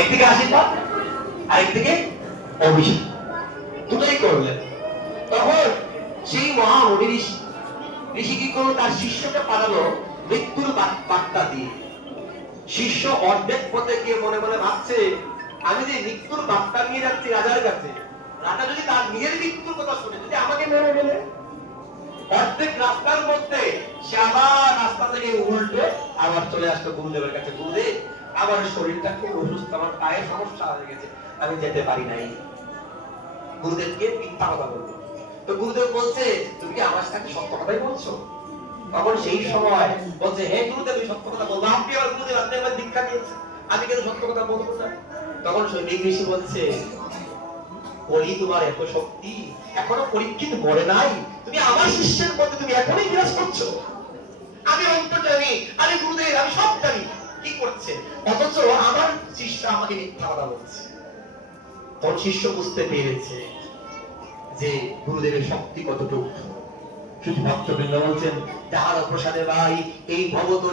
একদিকে আশীর্বাদ, আরেকদিকে অভিশাপ দুটোই করলেন। তখন সেই মহামণি ঋষি ঋষি কি করল তার শিষ্যকে পাঠালো? মৃত্যুর বার্তা দিয়ে। শিষ্য অর্ধেক পথে গিয়ে মনে মনে ভাবছে, আমি যে মৃত্যুর বার্তা নিয়ে যাচ্ছি রাজার কাছে, রাজা যদি তার নিজের মৃত্যুর কথা শুনে, যদি আমাকে মেরে ফেলে? অর্ধেক রাস্তার মধ্যে সে আবার রাস্তা থেকে উল্টে আবার চলে আসতো গুরুদেবের কাছে। গুরুদেব, আমার শরীরটা খুব অসুস্থ, আমার পায়ে সমস্যা হয়ে গেছে, আমি যেতে পারি নাই। গুরুদেবকে মিথ্যা কথা বলব তো গুরুদেব বলছে, তুমি কি আমার সাথে সত্য কথাই বলছো? তখন সেই সময় বলছে, হে গুরুদেব সত্য কথা বলব। আপনি আমার গুরুদেব, আপনি আমার দীক্ষা দিয়েছেন আমি কেন সত্য কথা বলব না। তখন সৈনিক ঋষি বলছে বলি তোমার এত শক্তি, এখনও পরীক্ষিত মরে নাই। তুমি আমার শিষ্যের মধ্যে তুমি এখনই বিরাজ করছ। আমি আমি গুরুদেব, আমি সব জানি। কি করছে? অথচ আমার শিষ্য আমাকে মিথ্যা কথা বলছে। তখন শিষ্য বুঝতে পেরেছে যে গুরুদেবের শক্তি কতটুকু। শুধু ভক্তবৃন্দ বলছেন, তাহার প্রসাদে ভাই, এই ভগত